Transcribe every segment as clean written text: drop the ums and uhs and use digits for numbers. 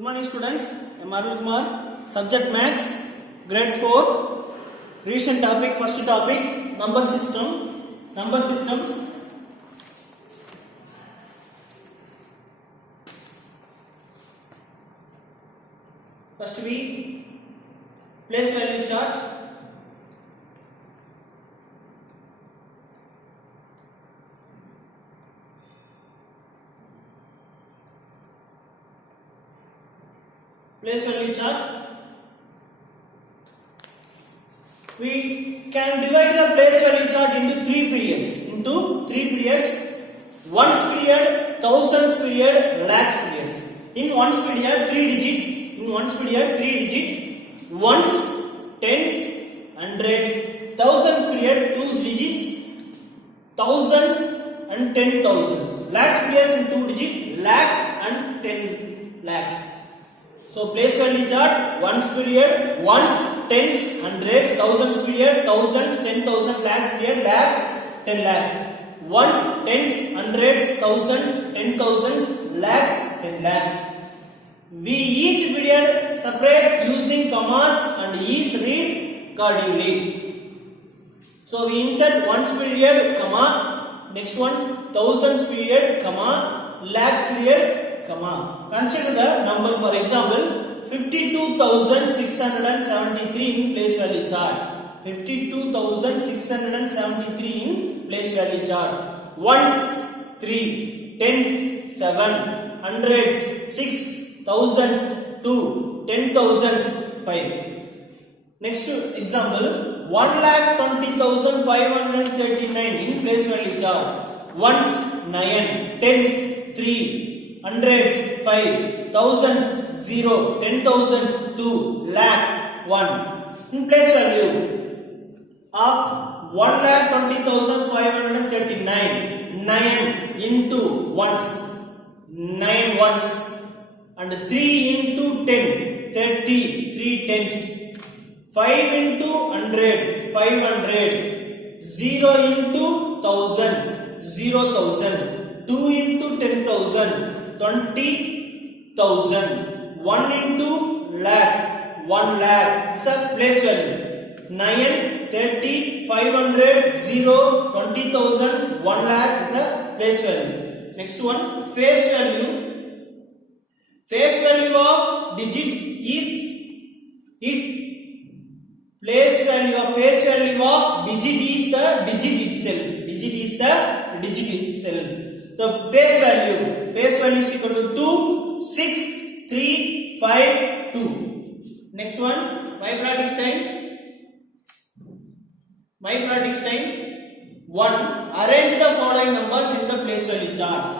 Good morning student, I am Arul Kumar, subject Maths, grade 4, revision topic, first topic, number system. First we place value chart. Place value chart. We can divide the place value chart into three periods. Ones period, thousands period, lakhs periods. In ones period, three digits. Ones, tens, hundreds. Thousand period, two digits. Thousands and 10,000s. Lakhs period in two digits. Lakhs and 10 lakhs. So place value chart, ones period, ones, tens, hundreds, thousands period, thousands, 10,000, lakhs period, lakhs, 10 lakhs. Ones, tens, hundreds, thousands, 10,000s, lakhs, 10 lakhs. We each period separate using commas and is read accordingly. So we insert ones period, comma, next one, thousands period, comma, lakhs period, comma. Consider the number, for example, 52,673 in place value chart. 52,673 in place value chart. Ones 3, tens 7, hundreds 6, thousands 2, 10,000s 5. Next example, 1,20,539 in place value chart. Ones 9, tens 3, hundreds 5, thousands 0, 10,000s 2, lakh 1. In place value of 1,20,539, 9 into ones, 9 ones, and 3 into 10, 30, 3 tens, 5 into 100, 500, 0 into 1,000, 0,000, 2 into 10,000, 20,000, 1 into lakh, 1 lakh. It's a place value. 9, 30, 500, 0, 20,000, 1 lakh is a place value. Next one, face value. Face value of digit is it. Face value of digit is the digit itself. The face value is equal to 2, 6, 3, 5, 2. Next one, my practice time. 1. Arrange the following numbers in the place value chart.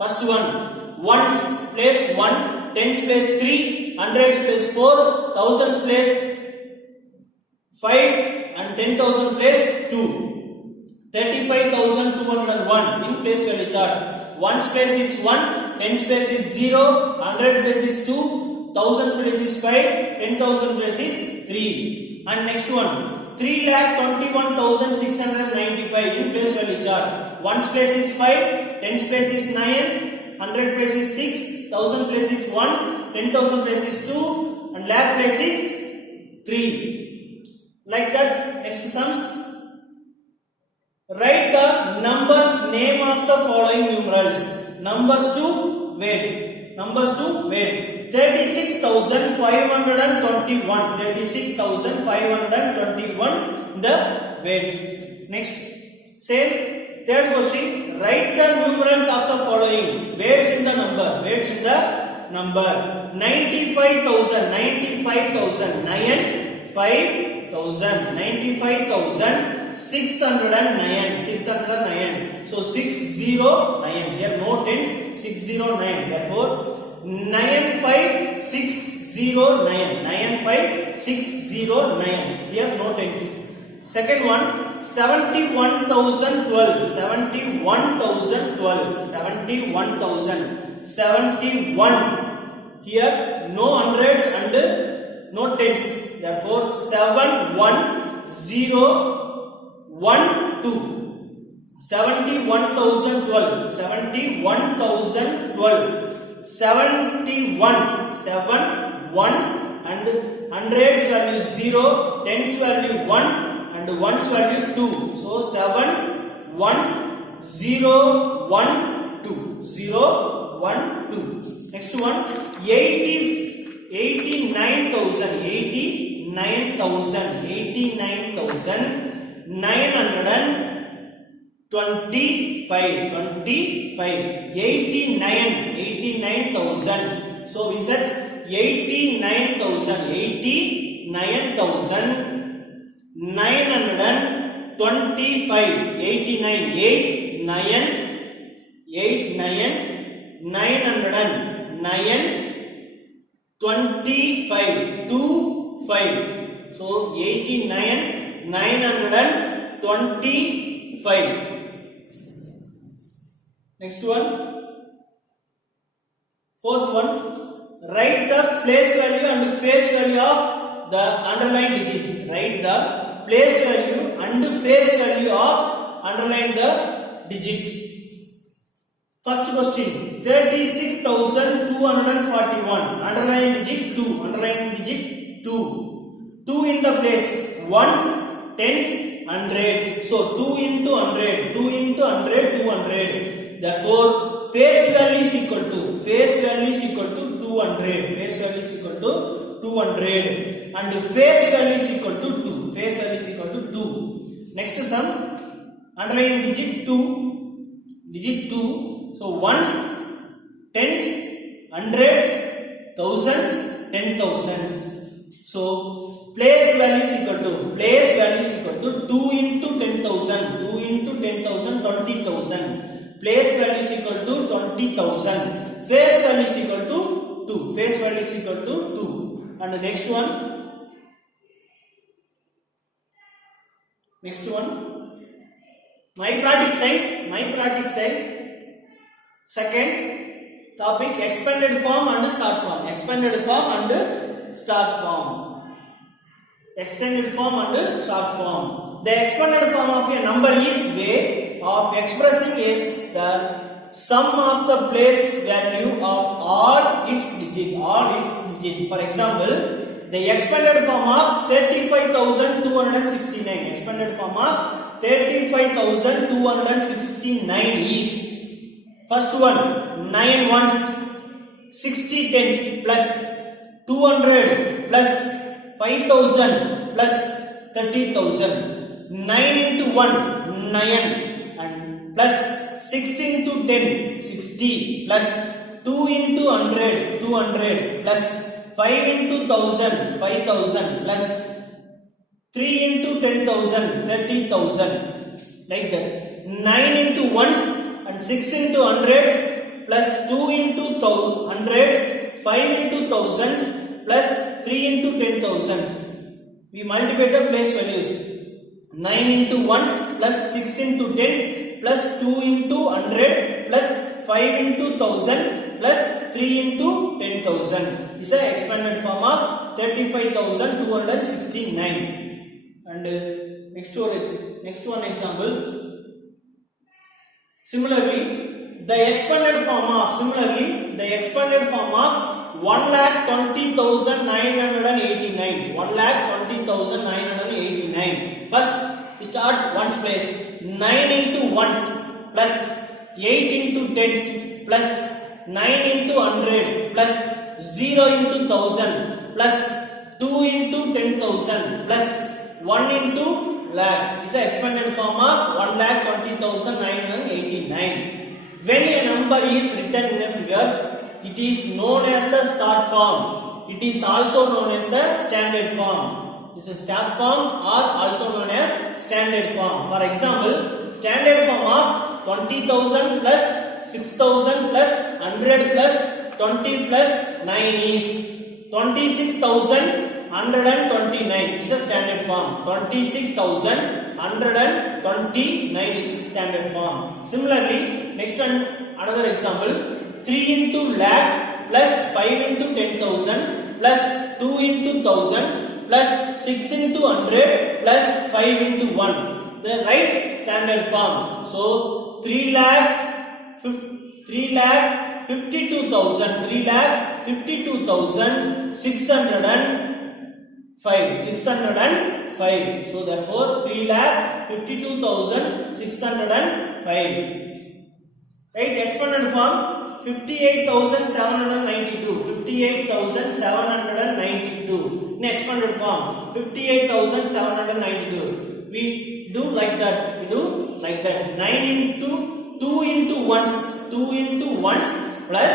First one, ones place 1, tens place 3, hundreds place 4, thousands place 5, and 10,000 place 2. 35,201 in place value chart. Ones place is 1, tens place is 0, 100 place is 2, thousands place is 5, 10,000 place is 3. And next one, 3,21,695 in place value chart. Ones place is 5, tens place is 9, 100 place is 6, 1,000 place is 1, 10,000 place is 2, and lakh place is 3. Like that, next sums. Write the numbers name of the following numerals. Numbers to weight. 36,521. 36,521 the weights. Next, same third question. Write the numerals of the following. Weights in the number. 95,000. 609. So 609. Here no tens. 609. Therefore 95,609. Here no tens. Second one, 71,012. 71. Here no hundreds and no tens. Therefore 71012. 71,012, 71,012, 71, 7, 1 and hundreds value 0, tens value 1 and ones value 2. So 7, 1, 0, 1, 2, 0, 1, 2. Next one 89,000, 89,000, 89,925, 89,000. So we said 89,000, 89,925, 89, 8, 9, 8, 9, 925, 2, 5. So 89, 925. Next one, fourth one, write the place value and face value of the underlined digits. Write the place value and face value of underline the digits. First question, 36,241, underline digit 2, underline digit 2. 2 in the place, ones, tens, hundreds. So 2 into 100, 2 into 100, 200. Therefore, face value is equal to 200. Face value is equal to 200. And face value is equal to 2. Face value is equal to 2. Next sum, underline digit 2. Digit 2. So ones, tens, hundreds, thousands, 10,000s. So place value is equal to 2 into 10,000. 2 into 10,000, 20,000. Place value is equal to 20,000. Face value is equal to 2. Face value is equal to 2. And the next one. Next one. My practice time. Second topic, expanded form and start form. Expanded form and start form. Extended form and short form. The expanded form of a number is way of expressing is the sum of the place value of all its digit. For example, the expanded form of 35,269. Expanded form of 35,269 is first one 9 ones, 60 tens plus 200 plus 5,000 plus 30,000. 9 into 1 9 and plus 6 into 10 60 plus 2 into 100 200 plus 5 into 1000 5000 plus 3 into 10,000 30,000. Like that. 9 into ones and 6 into hundreds plus 2 into hundreds 5 into thousands plus 3 into 10,000s. We multiply the place values. 9 into 1s plus 6 into 10s plus 2 into 100 plus 5 into 1000 plus 3 into 10,000. This is an expanded form of 35,269. And next one examples. Similarly, the expanded form of 1,20,989. 1,20,989. First, we start ones place. 9 into ones plus 8 into tens plus 9 into 100 plus 0 into 1000 plus 2 into 10,000 plus 1 into lakh. This is the expanded form of 1,20,989. When a number is written in a figures, it is known as the short form. It is also known as the standard form. This is short form or also known as standard form. For example, standard form of 20,000 plus 6,000 plus 100 plus 20 plus 9 is 26,129. This is a standard form. 26,129 is a standard form. Similarly, next one, another example. 3 into lakh plus 5 into 10,000 plus 2 into 1000 plus 6 into 100 plus 5 into 1. the right standard form. So 3,52,605. So therefore 3,52,605. Right, expanded form 58,792. 58,792. In expanded form 58,792. We do like that. 9 into 2 into 1s. 2 into 1s plus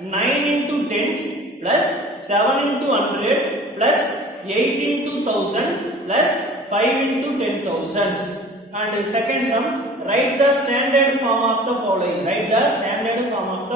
9 into 10s plus 7 into 100 plus 8 into 1000 plus 5 into 10,000s. And second sum, write the standard form of the following. Standard form of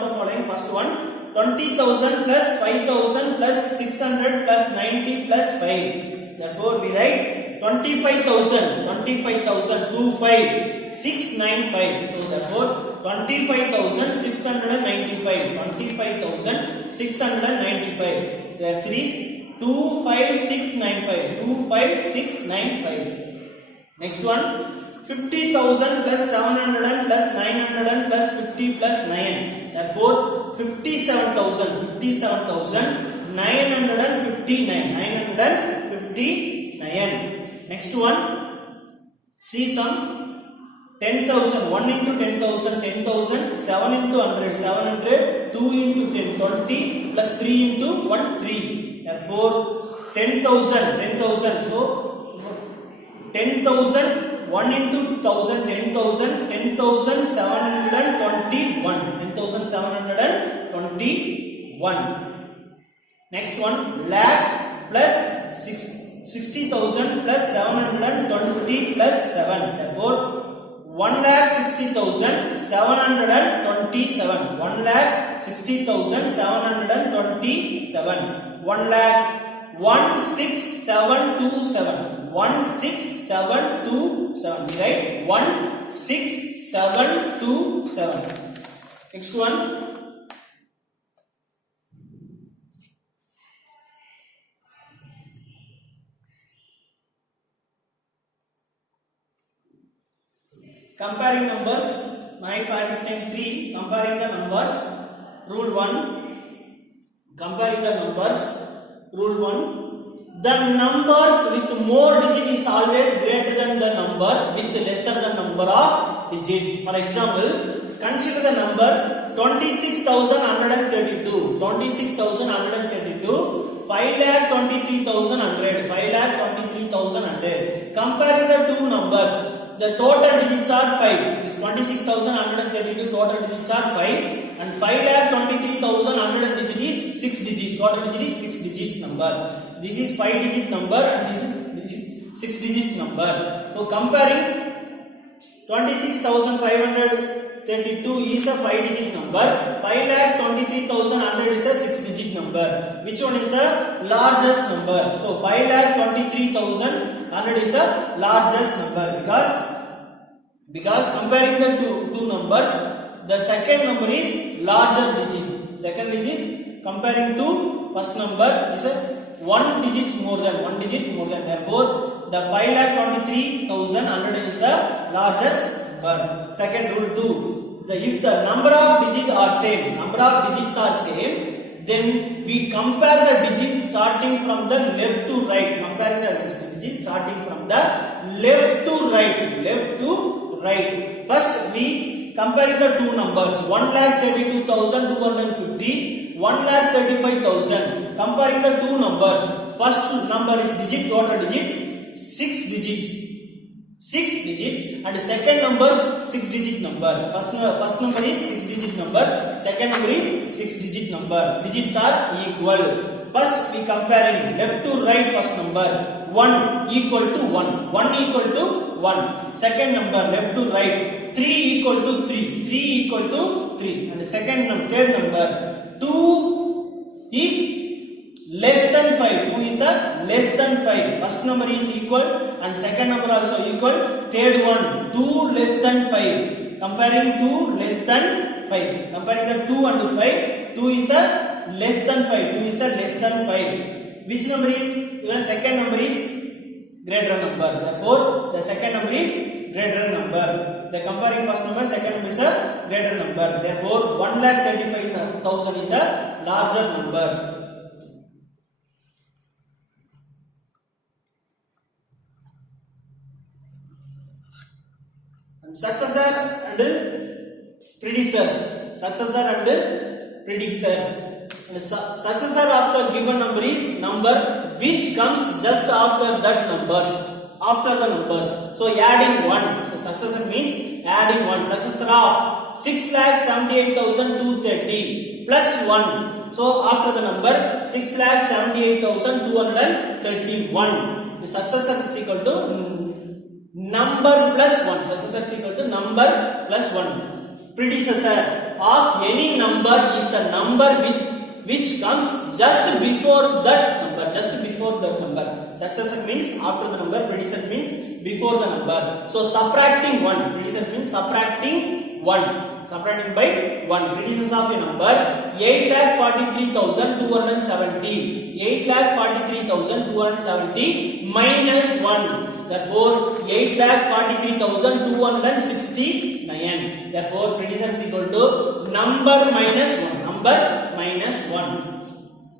the following. First one, 20,000 plus 5,000 plus 600 plus 90 plus 5. Therefore we write 25,000, 25,695. So therefore 25,695. 25,695. The answer is 25695. 25695. Next one, 50,000 plus 700 plus 900 plus 50 plus 9. Therefore 57,000. 959. Next one, see sum. 10,000. 1 into 10,000. 10,000. 7 into 100. 700. 2 into 10. 20 plus 3 into 1. 3. Therefore 10,000. 10,000. So 10,000. 1 into 1000. 10,000. 10,721. 10,721. Next one, lakh plus 60,000 plus 720 plus 7. Therefore 1,60,727. 1,60,727. 1,16,727. 16727. Right? 16727. Next one. Comparing numbers. My part is time 3. Comparing the numbers. Rule 1. Comparing the numbers. Rule 1. The numbers with more digit is always greater than the number with lesser the number of digits. For example, consider the number 26,132. 26,132. 5,23,100. 5,23,100. Comparing the two numbers, the total digits are 5. This 26,132 total digits are 5, and 5,23,100 digit is 6 digits. Total digit is 6 digits number. This is 5 digit number and this is 6 digits number. So comparing 26,532 is a 5 digit number. 5,23,100 is a 6 digit number. Which one is the largest number? So 5,23,100 is a largest number because comparing the two numbers, the second number is larger digit. Second digit comparing to first number is a 1 digit more than. Therefore, the 5,23,100 is the largest number. Second rule 2. If the number of digits are same, then we compare the digits starting from the left to right. Comparing the digits starting from the left to right. First we compare the two numbers. 1,32,250. 1,35,000. Comparing the two numbers. First number is digit, total digits 6 digits. 6 digits, and second number 6 digit number. First number is 6 digit number. Second number is 6 digit number. Digits are equal. First we comparing left to right. First number 1 equal to 1. 1 equal to 1. Second number left to right 3 equal to 3. 3 equal to 3. And third number 2 is less than 5. 2 is a less than 5. First number is equal and second number also equal. Third one 2 less than 5. Comparing 2 less than 5. Comparing the 2 and 5. 2 is the less than 5. 2 is the less than 5. Which number is the second number is greater number. Therefore, the second number is greater number. The comparing first number, second number is a greater number. Therefore, 1,35,000 is a larger number. And successor and predecessor. Successor and predecessor. And successor of the given number is number which comes just after that numbers. After the numbers. So adding 1. So successor means adding 1. Successor of 6,78,230 plus 1. So after the number 6,78,231. The successor is equal to number plus 1. Successor is equal to number plus 1. Predecessor of any number is the number which comes just before that number. Just before that number. Successor means after the number. Predecessor means before the number. So subtracting 1. Predecessor means subtracting 1. Subtracting by 1. Predecessor of a number 8,43,270. 8,43,270 minus 1. Therefore, 8,43,269. Therefore, predecessor is equal to number minus 1. Number minus 1.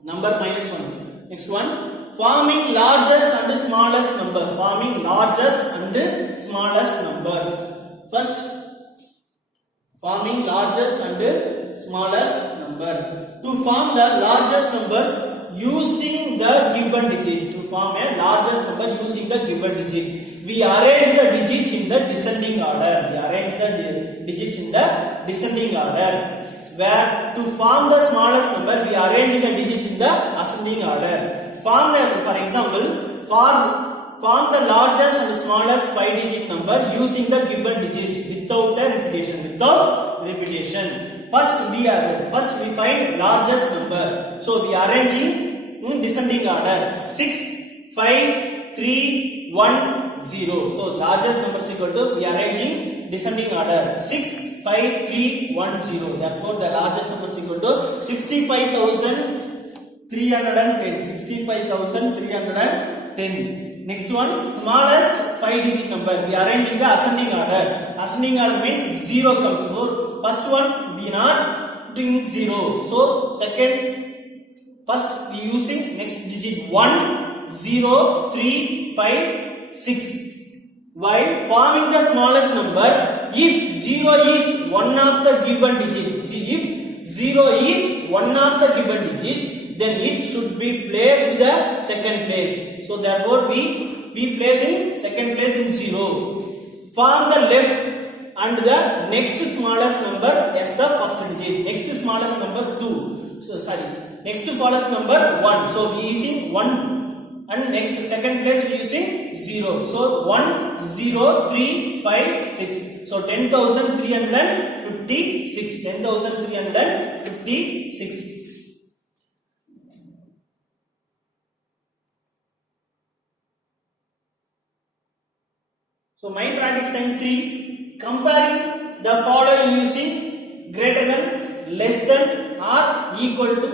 Number minus 1. Next one. Forming largest and smallest number. Forming largest and smallest numbers. First, forming largest and smallest number. To form the largest number using the given digit. To form a largest number using the given digit. We arrange the digits in the descending order. We arrange the digits in the descending order. Where to form the smallest number, we arrange the digits in the ascending order. For example, form the largest and smallest 5-digit number using the given digits without a repetition. Without repetition. First we find largest number. So we arranging in descending order. 6, 5, 3, 1, 0. So largest number is equal to we arranging descending order. 6, 5, 3, 1, 0. Therefore, the largest number is equal to 65,310. 65,310. Next one, smallest 5-digit number. We arrange in the ascending order. Ascending order means 0 comes. So, first one we not doing 0. So, first we using next digit 1, 0, 3, 5, 6. While forming the smallest number, if 0 is one of the given digits, if 0 is one of the given digits, then it should be placed in the second place. So therefore we place in second place in 0. Form the left and the next smallest number as the first digit. Next smallest number 2. So next smallest number 1. So we using 1. And next second place we using 0. So 1, 0, 3, 5, 6. So 10,356. 10,356. So my practice time 3. Comparing the following using greater than, less than or equal to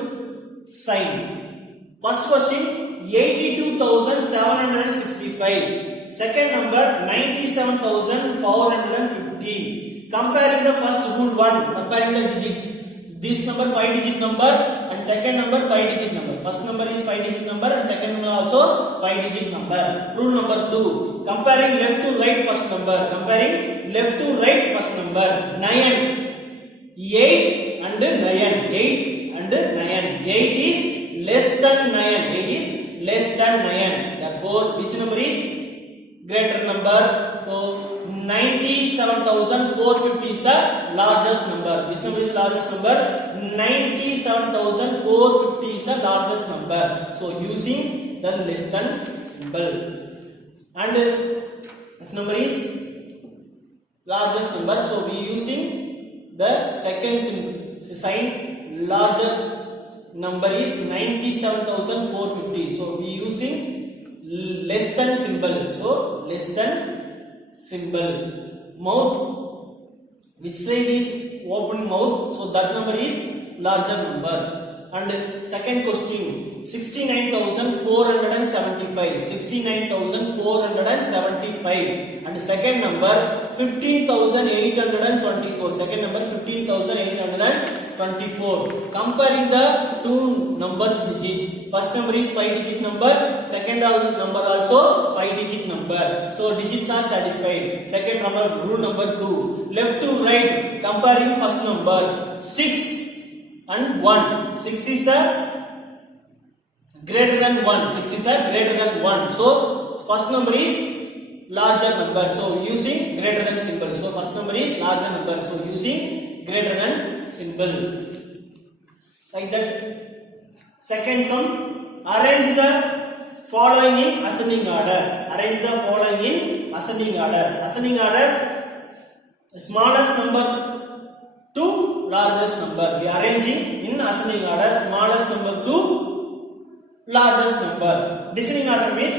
sign. First question. 82,765. Second number 97,450. Comparing the first rule 1, comparing the digits. This number 5-digit number and second number 5-digit number. First number is 5-digit number and second number also 5-digit number. Rule number 2, comparing left to right first number. Comparing left to right first number. 9, 8 and 9. 8 and 9. 8 is less than 9. 8 is less than 9. Therefore, which number is greater number? So, 97,450 is the largest number. Which number is largest number? 97,450 is the largest number. So, using the less than symbol. And this number is largest number. So, we using the second sign. Larger number is 97,450. So we using less than symbol. So less than symbol. Mouth, which side is open mouth? So that number is larger number. And second question, 69,475. 69,475. And second number, 15,824. Second number, 15,824. Comparing the two numbers digits. First number is 5-digit number. Second number also 5-digit number. So digits are satisfied. Second number, rule number 2. Left to right, comparing first number. 6 and 1. 6 is a greater than 1. 6 is a greater than 1. So first number is larger number. So using greater than symbol. So first number is larger number. So using greater than symbol. Like that. Second sum. Arrange the following in ascending order. Arrange the following in ascending order. Ascending order. Smallest number to largest number. We are arranging in ascending order. Smallest number to largest number. Descending order means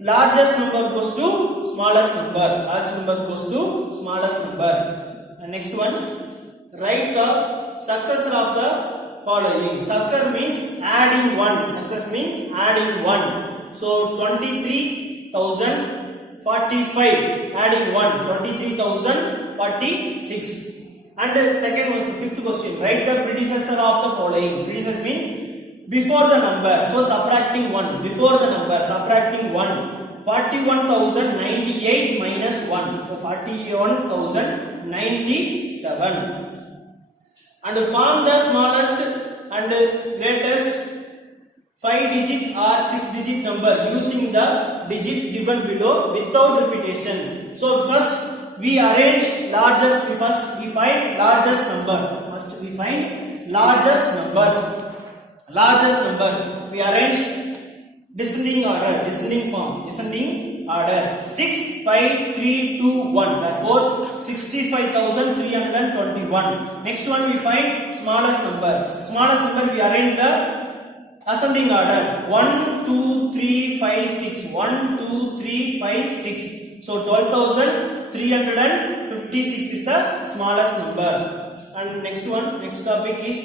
largest number goes to smallest number. Largest number goes to smallest number. And next one, write the successor of the following. Successor means adding 1. Successor means adding 1. So 23,045 adding 1. 23,046. And the second one, fifth question, write the predecessor of the following. Predecessor means before the number. So subtracting 1. Before the number, subtracting 1. 41,098 minus 1. So 41,097. And form the smallest and greatest 5-digit or 6-digit number using the digits given below without repetition. So first we arrange larger. First we find largest number. First we find largest number. Largest number. We arrange descending order. Descending form. Descending order. 6, 5, 3, 2, 1. Therefore 65,321. Next one we find smallest number. Smallest number we arrange the ascending order. 1, 2, 3, 5, 6. 1, 2, 3, 5, 6. So 12,356 is the smallest number. And next one, next topic is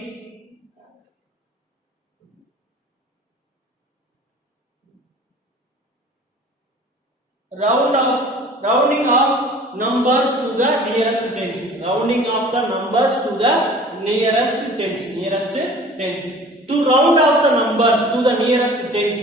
rounding off numbers to the nearest tens. Rounding off the numbers to the nearest tens. Nearest tens. To round off the numbers to the nearest tens,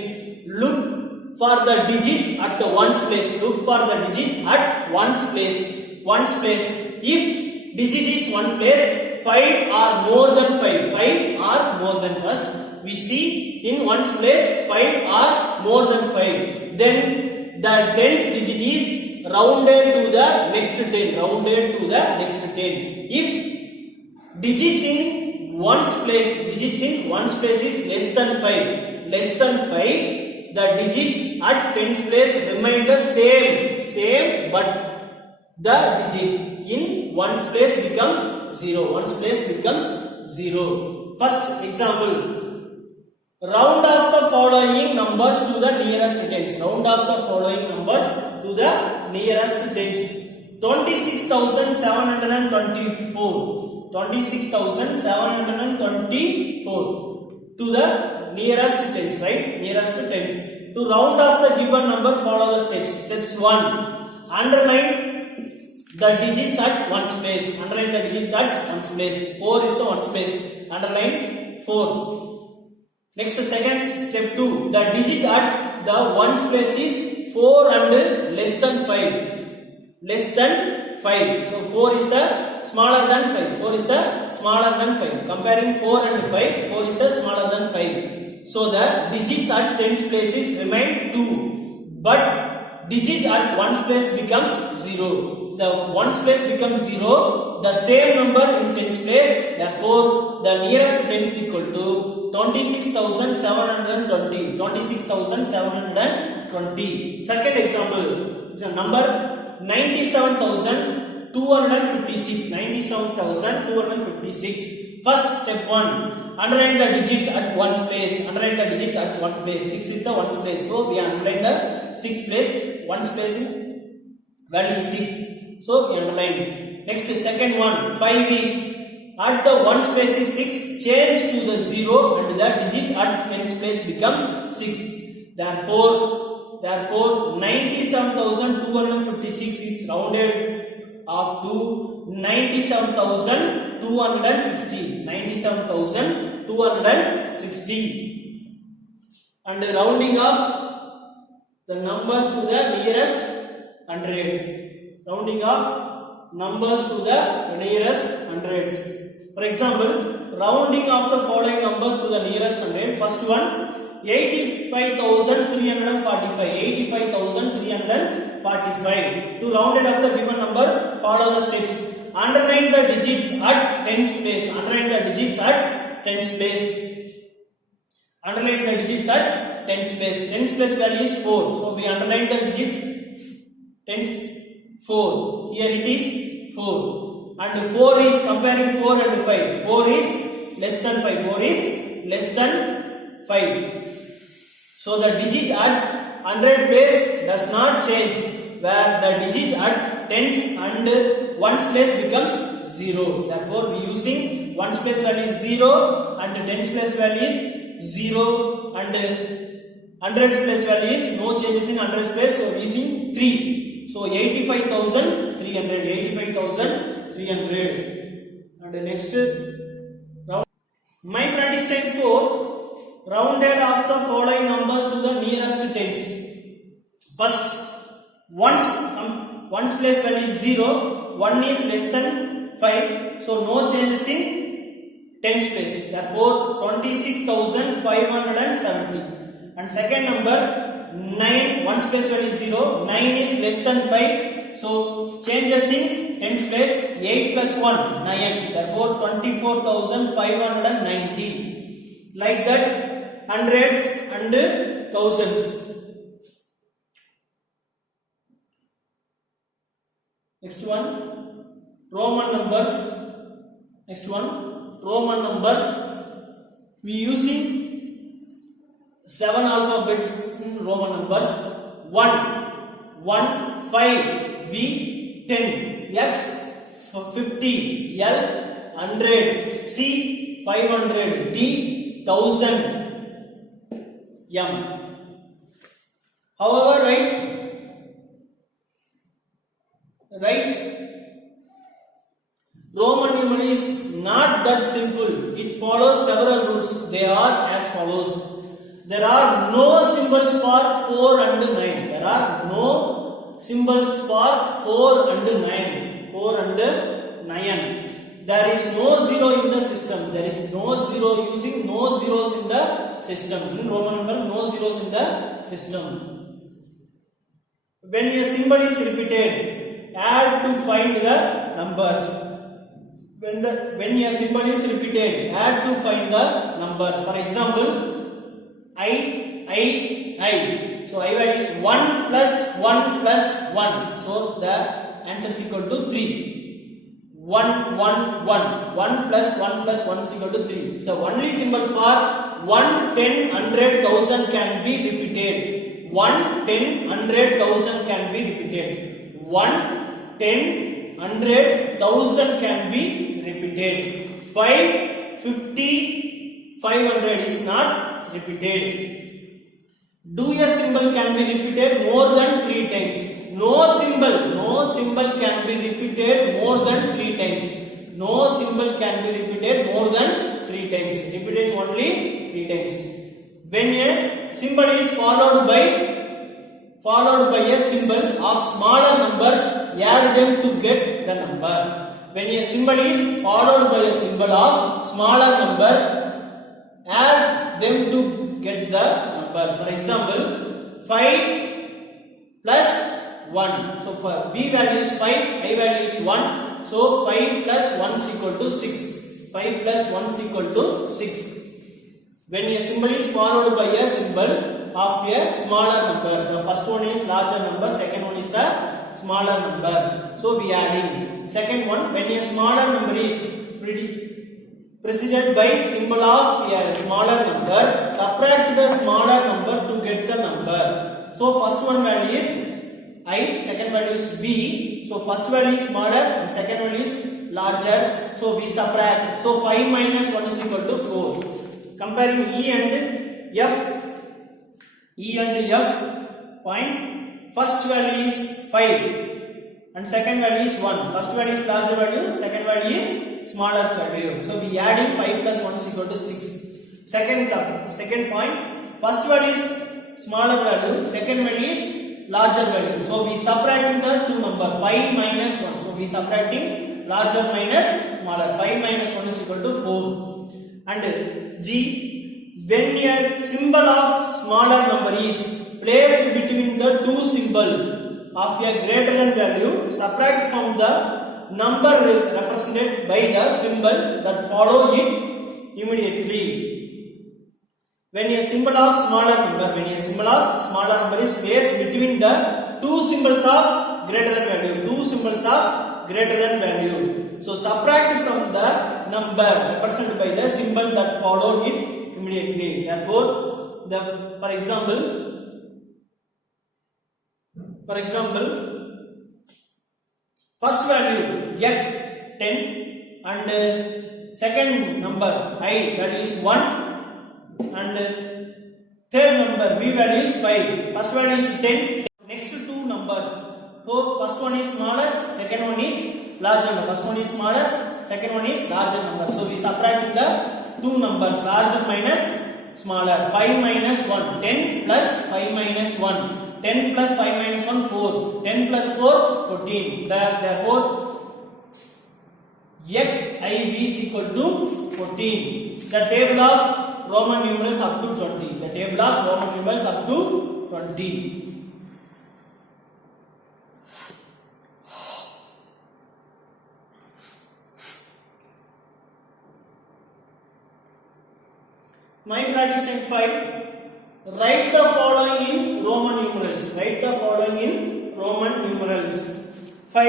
look for the digits at the ones place. Look for the digit at ones place. Ones place. If digit is one place, 5 or more than 5. 5 or more than first. We see in ones place 5 or more than 5. Then the tens digit is rounded to the next 10. Rounded to the next 10. If digits in ones place is less than 5. Less than 5. The digits at tens place remain the same, but the digit in ones place becomes 0. Ones place becomes 0. First example, round off the following numbers to the nearest tens. Round off the following numbers to the nearest tens. 26,724. 26,724 to the nearest tens, right? Nearest tens. To round off the given number, follow the steps. Steps 1. Underline the digits at ones place. Underline the digits at ones place. 4 is the ones place. Underline 4. Next, second step 2. The digit at the ones place is 4 and less than 5. Less than 5. So 4 is the smaller than 5. 4 is the smaller than 5. Comparing 4 and 5, 4 is the smaller than 5. So the digits at tens places remain 2. But digit at one place becomes 0. The ones place becomes 0. The same number in tens place. Therefore, the nearest tens equal to 26,720. 26,720. Second example. It's a number 97,256. 97,256. First step 1. Underline the digits at one place. Underline the digits at one place. 6 is the ones place. So we underline the 6 place. Ones place in value is 6. So we underline. Next second one. 5 is at the ones place is 6, change to the 0 and the digit at tens place becomes 6. Therefore 97,256 is rounded off to 97,260. 97,260. And rounding off the numbers to the nearest hundreds. Rounding off numbers to the nearest hundreds. For example, rounding off the following numbers to the nearest hundred. First one, 85,345. 85,345. To round it up the given number, follow the steps. Underline the digits at tens place. Underline the digits at tens place. Underline the digits at tens place. Tens place value is 4. So we underline the digits tens 4. Here it is 4. And 4 is comparing 4 and 5. 4 is less than 5. 4 is less than 5. So the digit at 100 place does not change, where the digit at tens and ones place becomes 0. Therefore we using ones place value is 0 and tens place value is 0 and hundreds place value is no changes in hundreds place, so we are using 3. So 85,300. 85,300. And the next round. My practice time 4. Rounded off the following numbers to the nearest tens. First, ones place value is 0. 1 is less than 5. So no changes in tens place. Therefore 26,570. And second number 9. Ones place value is 0. 9 is less than 5. So changes in tens place. 8 plus 1 9. Therefore 24,590. Like that, hundreds and thousands. Next one, Roman numbers. Next one, Roman numbers. We using 7 alphabets in Roman numbers. 1, 5, V, 10, X, 50, L, 100, C, 500, D, 1000, M. However, Roman numeral is not that simple. It follows several rules. They are as follows. There are no symbols for 4 and 9. There are no symbols for 4 and 9. 4 and 9. There is no 0 in the system. There is no 0, using no zeros in the system. In Roman number, no zeros in the system. When a symbol is repeated, add to find the numbers. When a symbol is repeated, add to find the numbers. For example, I. So I value is 1 plus 1 plus 1. So the answer is equal to 3. 1, 1, 1. 1 plus 1 plus 1 is equal to 3. So only symbol for 1, 10, 100, 1000 can be repeated. 1, 10, 100, 1000 can be repeated. 1, 10, 100, 1000 can be repeated. 5, 50, 500 is not repeated. Do a symbol can be repeated more than 3 times. No symbol can be repeated more than 3 times. No symbol can be repeated more than 3 times. Repeated only 3 times. When a symbol is followed by a symbol of smaller numbers, add them to get the number. When a symbol is followed by a symbol of smaller number, add them to get the number. For example, 5 plus 1. So for V value is 5, I value is 1. So 5 plus 1 is equal to 6. 5 plus 1 is equal to 6. When a symbol is followed by a symbol of a smaller number, the first one is larger number, second one is a smaller number. So we adding. Second one, when a smaller number is preceded by symbol of a smaller number, subtract the smaller number to get the number. So first one value is I, second value is B. So first value is smaller and second value is larger, so we subtract. So 5 minus 1 is equal to 4. Comparing E and F point, first value is 5 and second value is 1. First value is larger value, second value is smaller value. So we adding 5 plus 1 is equal to 6. Second point, first value is smaller value, second value is larger value. So we subtracting the two number, 5 minus 1. So we subtracting larger minus smaller. 5 minus 1 is equal to 4. And G, when a symbol of smaller number is placed between the two symbol of a greater than value, subtract from the number represented by the symbol that follow it immediately. When a symbol of smaller number is placed between the two symbols of greater than value, so subtract from the number represented by the symbol that follow it immediately. Therefore, for example, first value x 10 and second number I value is 1 and third number v value is 5. First value is 10. Next two numbers. So first one is smallest, second one is larger number. First one is smallest, second one is larger number. So we subtract the two numbers, larger minus smaller. 5 minus 1, 10 plus 5 minus 1. 10 plus 5 minus 1, 4. 10 plus 4, 14. Therefore, xiv is equal to 14. The table of Roman numerals up to 20. The table of Roman numerals up to 20. My practice type 5. Write the following in Roman numerals. 5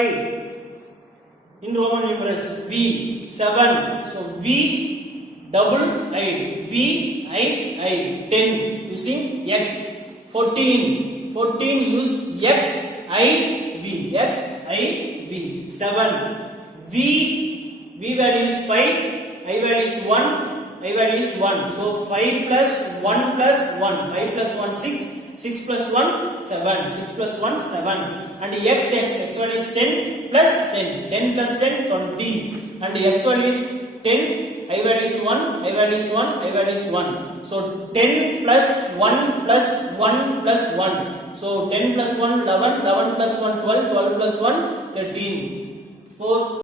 in Roman numerals. V 7. So V double I. V I 10 using X. 14 use X I V. 7. V value is 5. I value is 1. So 5 plus 1 plus 1. 5 plus 1 6. 6 plus 1 7. 6 plus 1 7. And X value is 10 plus 10. 10 plus 10 20. And X value is 10. I value is 1. So 10 plus 1 plus 1 plus 1. So 10 plus 1 11. 11 plus 1 12. 12 plus 1 13. 4